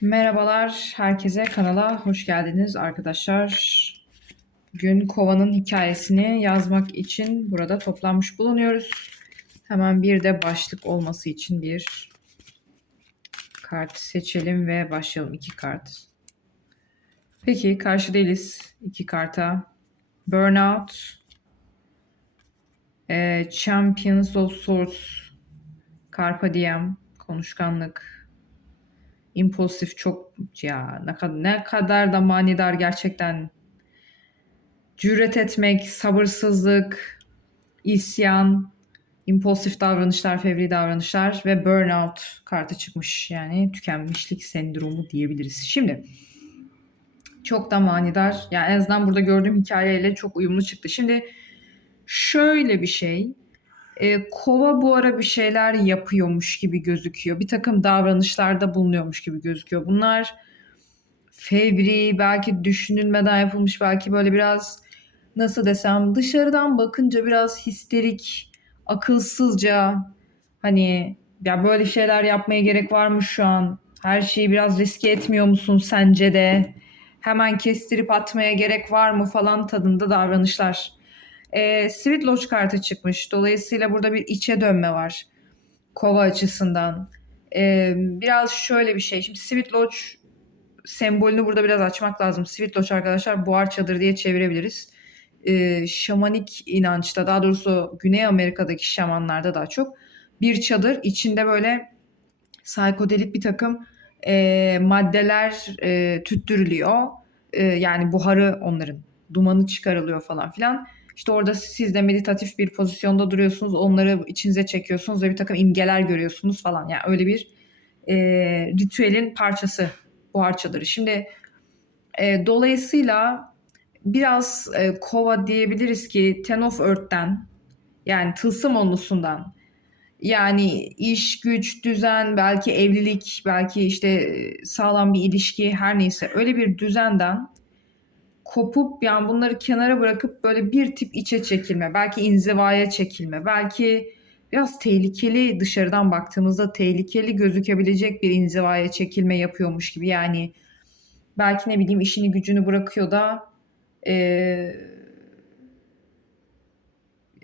Merhabalar herkese kanala hoş geldiniz arkadaşlar. Gün kovanın hikayesini yazmak için burada toplanmış bulunuyoruz. Hemen bir de başlık olması için bir kart seçelim ve başlayalım. iki kart. Peki karşı değiliz iki karta. Burnout, e, Champions of Swords, Carpe Diem, konuşkanlık, impulsif çok ya ne kadar ne kadar da manidar gerçekten. Cüret etmek, sabırsızlık, isyan, impulsif davranışlar, fevri davranışlar ve burnout kartı çıkmış. Yani tükenmişlik sendromu diyebiliriz. Şimdi çok da manidar. Yani en azından burada gördüğüm hikayeyle çok uyumlu çıktı. Şimdi şöyle bir şey. E, kova bu ara bir şeyler yapıyormuş gibi gözüküyor. Bir takım davranışlarda bulunuyormuş gibi gözüküyor. Bunlar fevri, belki düşünülmeden yapılmış, belki böyle biraz nasıl desem dışarıdan bakınca biraz histerik, akılsızca hani ya böyle şeyler yapmaya gerek var mı şu an? Her şeyi biraz riske etmiyor musun sence de? Hemen kestirip atmaya gerek var mı falan tadında davranışlar. E, Sweet Lodge kartı çıkmış. Dolayısıyla burada bir içe dönme var. Kova açısından. E, biraz şöyle bir şey. Şimdi Sweet Lodge sembolünü burada biraz açmak lazım. Sweet Lodge arkadaşlar buhar çadır diye çevirebiliriz. E, şamanik inançta daha doğrusu Güney Amerika'daki şamanlarda daha çok bir çadır içinde böyle psikodelik bir takım e, maddeler e, tüttürülüyor. E, yani buharı onların dumanı çıkarılıyor falan filan. İşte orada siz de meditatif bir pozisyonda duruyorsunuz. Onları içinize çekiyorsunuz ve bir takım imgeler görüyorsunuz falan. Yani öyle bir e, ritüelin parçası buhar çadırı. Şimdi e, dolayısıyla biraz e, kova diyebiliriz ki Ten of Earth'ten yani tılsım onlusundan yani iş, güç, düzen, belki evlilik, belki işte sağlam bir ilişki her neyse öyle bir düzenden kopup yani bunları kenara bırakıp böyle bir tip içe çekilme, belki inzivaya çekilme, belki biraz tehlikeli dışarıdan baktığımızda tehlikeli gözükebilecek bir inzivaya çekilme yapıyormuş gibi. Yani belki ne bileyim işini gücünü bırakıyor da e,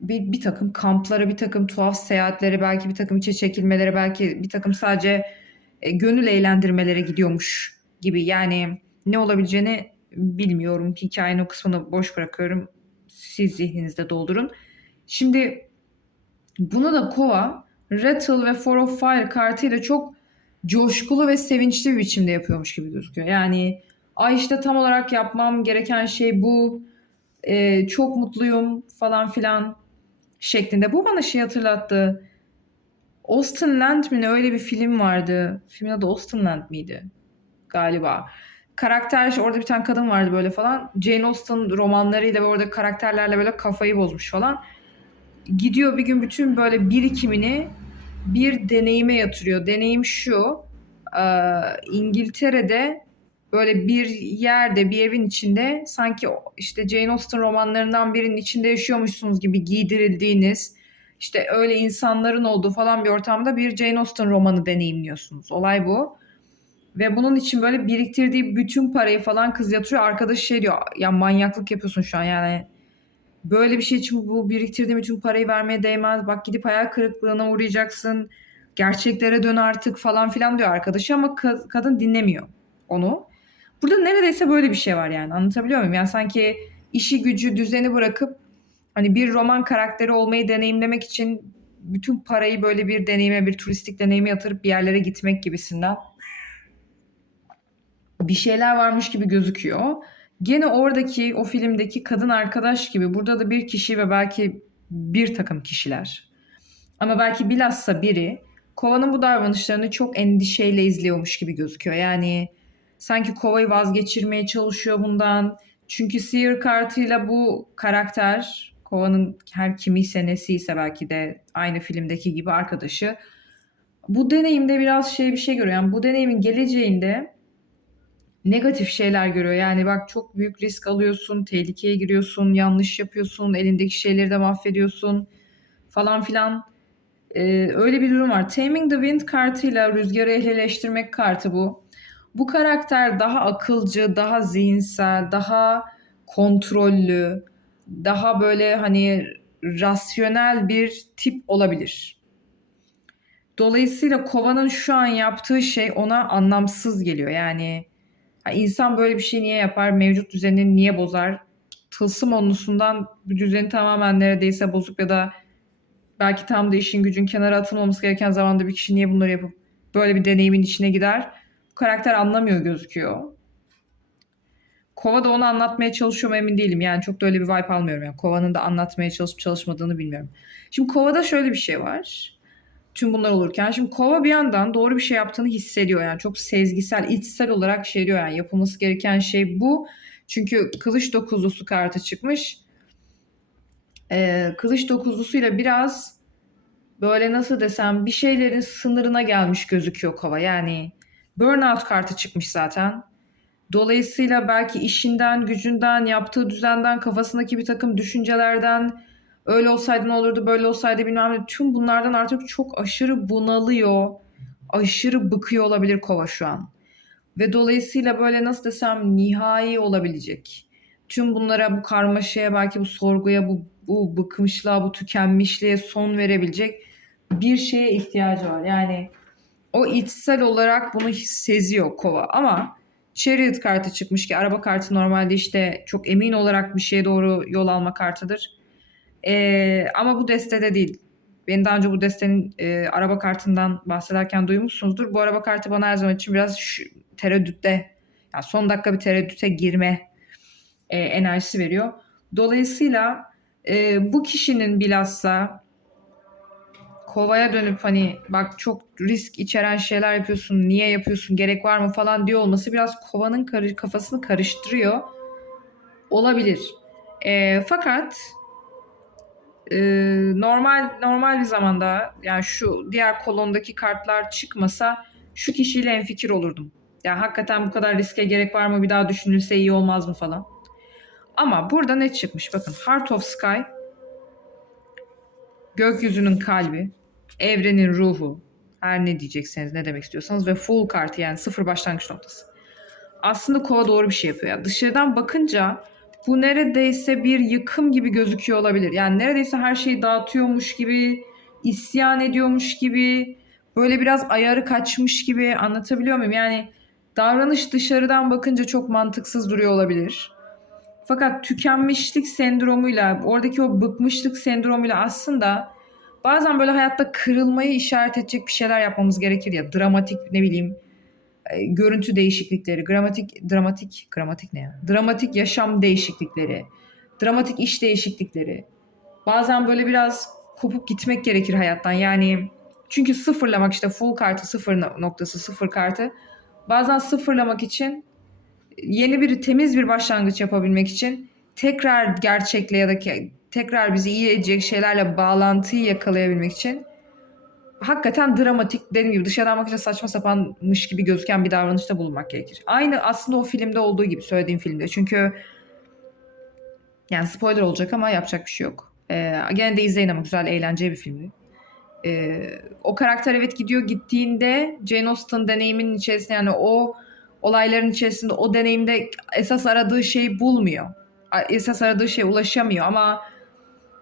bir, bir takım kamplara, bir takım tuhaf seyahatlere, belki bir takım içe çekilmelere, belki bir takım sadece e, gönül eğlendirmelere gidiyormuş gibi. Yani ne olabileceğini bilmiyorum. Hikayenin o kısmını boş bırakıyorum. Siz zihninizde doldurun. Şimdi bunu da Kova Rattle ve Four of Fire kartıyla çok coşkulu ve sevinçli bir biçimde yapıyormuş gibi gözüküyor. Yani ay işte tam olarak yapmam gereken şey bu. Ee, çok mutluyum falan filan şeklinde. Bu bana şey hatırlattı. Austin Land mi ne öyle bir film vardı. Filmin adı Austin Land miydi? Galiba karakter orada bir tane kadın vardı böyle falan. Jane Austen romanlarıyla ve orada karakterlerle böyle kafayı bozmuş falan. Gidiyor bir gün bütün böyle birikimini bir deneyime yatırıyor. Deneyim şu. İngiltere'de böyle bir yerde bir evin içinde sanki işte Jane Austen romanlarından birinin içinde yaşıyormuşsunuz gibi giydirildiğiniz işte öyle insanların olduğu falan bir ortamda bir Jane Austen romanı deneyimliyorsunuz. Olay bu. Ve bunun için böyle biriktirdiği bütün parayı falan kız yatırıyor. Arkadaş şey diyor ya manyaklık yapıyorsun şu an yani. Böyle bir şey için bu biriktirdiğim bütün parayı vermeye değmez. Bak gidip hayal kırıklığına uğrayacaksın. Gerçeklere dön artık falan filan diyor arkadaşı ama kadın dinlemiyor onu. Burada neredeyse böyle bir şey var yani anlatabiliyor muyum? Yani sanki işi gücü düzeni bırakıp hani bir roman karakteri olmayı deneyimlemek için bütün parayı böyle bir deneyime bir turistik deneyime yatırıp bir yerlere gitmek gibisinden bir şeyler varmış gibi gözüküyor. Gene oradaki o filmdeki kadın arkadaş gibi burada da bir kişi ve belki bir takım kişiler ama belki bilhassa biri Kova'nın bu davranışlarını çok endişeyle izliyormuş gibi gözüküyor. Yani sanki Kova'yı vazgeçirmeye çalışıyor bundan. Çünkü Seer kartıyla bu karakter Kova'nın her kimiyse nesiyse belki de aynı filmdeki gibi arkadaşı bu deneyimde biraz şey bir şey görüyor. Yani bu deneyimin geleceğinde negatif şeyler görüyor. Yani bak çok büyük risk alıyorsun, tehlikeye giriyorsun, yanlış yapıyorsun, elindeki şeyleri de mahvediyorsun falan filan. Ee, öyle bir durum var. Taming the Wind kartıyla rüzgarı ehleleştirmek kartı bu. Bu karakter daha akılcı, daha zihinsel, daha kontrollü, daha böyle hani rasyonel bir tip olabilir. Dolayısıyla Kova'nın şu an yaptığı şey ona anlamsız geliyor. Yani ha, insan böyle bir şey niye yapar? Mevcut düzenini niye bozar? Tılsım onlusundan düzeni tamamen neredeyse bozuk ya da belki tam da işin gücün kenara atılmaması gereken zamanda bir kişi niye bunları yapıp böyle bir deneyimin içine gider? Bu karakter anlamıyor gözüküyor. Kova da onu anlatmaya çalışıyor mu emin değilim. Yani çok da öyle bir vibe almıyorum. Yani Kova'nın da anlatmaya çalışıp çalışmadığını bilmiyorum. Şimdi Kova'da şöyle bir şey var. Tüm bunlar olurken. Şimdi Kova bir yandan doğru bir şey yaptığını hissediyor. Yani çok sezgisel, içsel olarak şey diyor. Yani yapılması gereken şey bu. Çünkü kılıç dokuzlusu kartı çıkmış. Ee, kılıç dokuzlusuyla biraz böyle nasıl desem bir şeylerin sınırına gelmiş gözüküyor Kova. Yani burnout kartı çıkmış zaten. Dolayısıyla belki işinden, gücünden, yaptığı düzenden, kafasındaki bir takım düşüncelerden öyle olsaydı ne olurdu, böyle olsaydı bilmem ne. Tüm bunlardan artık çok aşırı bunalıyor. Aşırı bıkıyor olabilir kova şu an. Ve dolayısıyla böyle nasıl desem nihai olabilecek. Tüm bunlara, bu karmaşaya, belki bu sorguya, bu, bu bıkmışlığa, bu tükenmişliğe son verebilecek bir şeye ihtiyacı var. Yani o içsel olarak bunu seziyor kova ama Chariot kartı çıkmış ki araba kartı normalde işte çok emin olarak bir şeye doğru yol alma kartıdır. Ee, ama bu destede değil. Ben daha önce bu destenin e, araba kartından bahsederken duymuşsunuzdur. Bu araba kartı bana her zaman için biraz şu, tereddütte, yani son dakika bir tereddüte girme e, enerjisi veriyor. Dolayısıyla e, bu kişinin bilhassa kovaya dönüp hani bak çok risk içeren şeyler yapıyorsun, niye yapıyorsun, gerek var mı falan diyor olması biraz kovanın karı, kafasını karıştırıyor olabilir. E, fakat e, normal normal bir zamanda yani şu diğer kolondaki kartlar çıkmasa şu kişiyle enfikir olurdum. Yani hakikaten bu kadar riske gerek var mı bir daha düşünülse iyi olmaz mı falan. Ama burada ne çıkmış? Bakın Heart of Sky gökyüzünün kalbi, evrenin ruhu, her ne diyecekseniz, ne demek istiyorsanız ve full kartı yani sıfır başlangıç noktası. Aslında kova doğru bir şey yapıyor. Yani dışarıdan bakınca bu neredeyse bir yıkım gibi gözüküyor olabilir. Yani neredeyse her şeyi dağıtıyormuş gibi, isyan ediyormuş gibi, böyle biraz ayarı kaçmış gibi anlatabiliyor muyum? Yani davranış dışarıdan bakınca çok mantıksız duruyor olabilir. Fakat tükenmişlik sendromuyla, oradaki o bıkmışlık sendromuyla aslında bazen böyle hayatta kırılmayı işaret edecek bir şeyler yapmamız gerekir ya. Dramatik ne bileyim görüntü değişiklikleri, dramatik dramatik dramatik ne ya? Dramatik yaşam değişiklikleri, dramatik iş değişiklikleri. Bazen böyle biraz kopup gitmek gerekir hayattan. Yani çünkü sıfırlamak işte full kartı sıfır noktası sıfır kartı. Bazen sıfırlamak için yeni bir temiz bir başlangıç yapabilmek için tekrar gerçekle ya da tekrar bizi iyi edecek şeylerle bağlantıyı yakalayabilmek için hakikaten dramatik dediğim gibi dışarıdan bakınca saçma sapanmış gibi gözüken bir davranışta bulunmak gerekir. Aynı aslında o filmde olduğu gibi söylediğim filmde. Çünkü yani spoiler olacak ama yapacak bir şey yok. Ee, gene de izleyin ama güzel eğlenceli bir filmdi. Ee, o karakter evet gidiyor gittiğinde Jane Austen deneyiminin içerisinde yani o olayların içerisinde o deneyimde esas aradığı şeyi bulmuyor. Esas aradığı şeye ulaşamıyor ama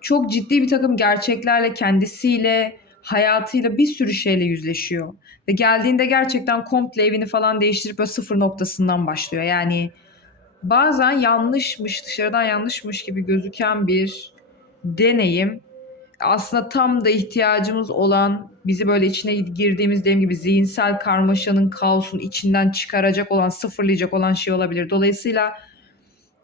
çok ciddi bir takım gerçeklerle kendisiyle hayatıyla bir sürü şeyle yüzleşiyor. Ve geldiğinde gerçekten komple evini falan değiştirip böyle sıfır noktasından başlıyor. Yani bazen yanlışmış, dışarıdan yanlışmış gibi gözüken bir deneyim aslında tam da ihtiyacımız olan bizi böyle içine girdiğimiz dediğim gibi zihinsel karmaşanın kaosun içinden çıkaracak olan sıfırlayacak olan şey olabilir. Dolayısıyla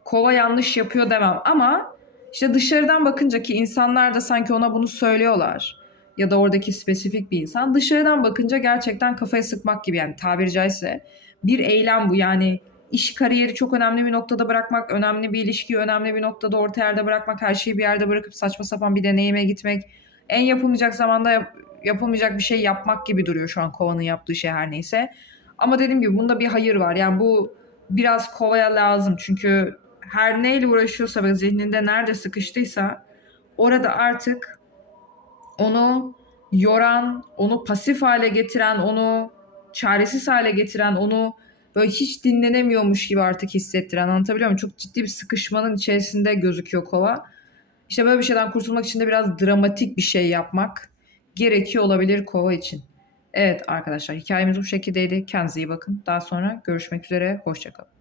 kova yanlış yapıyor demem ama işte dışarıdan bakınca ki insanlar da sanki ona bunu söylüyorlar ya da oradaki spesifik bir insan dışarıdan bakınca gerçekten kafaya sıkmak gibi yani tabiri caizse bir eylem bu yani iş kariyeri çok önemli bir noktada bırakmak, önemli bir ilişkiyi önemli bir noktada orta yerde bırakmak, her şeyi bir yerde bırakıp saçma sapan bir deneyime gitmek, en yapılmayacak zamanda yap, yapılmayacak bir şey yapmak gibi duruyor şu an kovanın yaptığı şey her neyse. Ama dediğim gibi bunda bir hayır var. Yani bu biraz kovaya lazım çünkü her neyle uğraşıyorsa ve zihninde nerede sıkıştıysa orada artık onu yoran, onu pasif hale getiren, onu çaresiz hale getiren, onu böyle hiç dinlenemiyormuş gibi artık hissettiren anlatabiliyor muyum? Çok ciddi bir sıkışmanın içerisinde gözüküyor kova. İşte böyle bir şeyden kurtulmak için de biraz dramatik bir şey yapmak gerekiyor olabilir kova için. Evet arkadaşlar hikayemiz bu şekildeydi. Kendinize iyi bakın. Daha sonra görüşmek üzere. Hoşçakalın.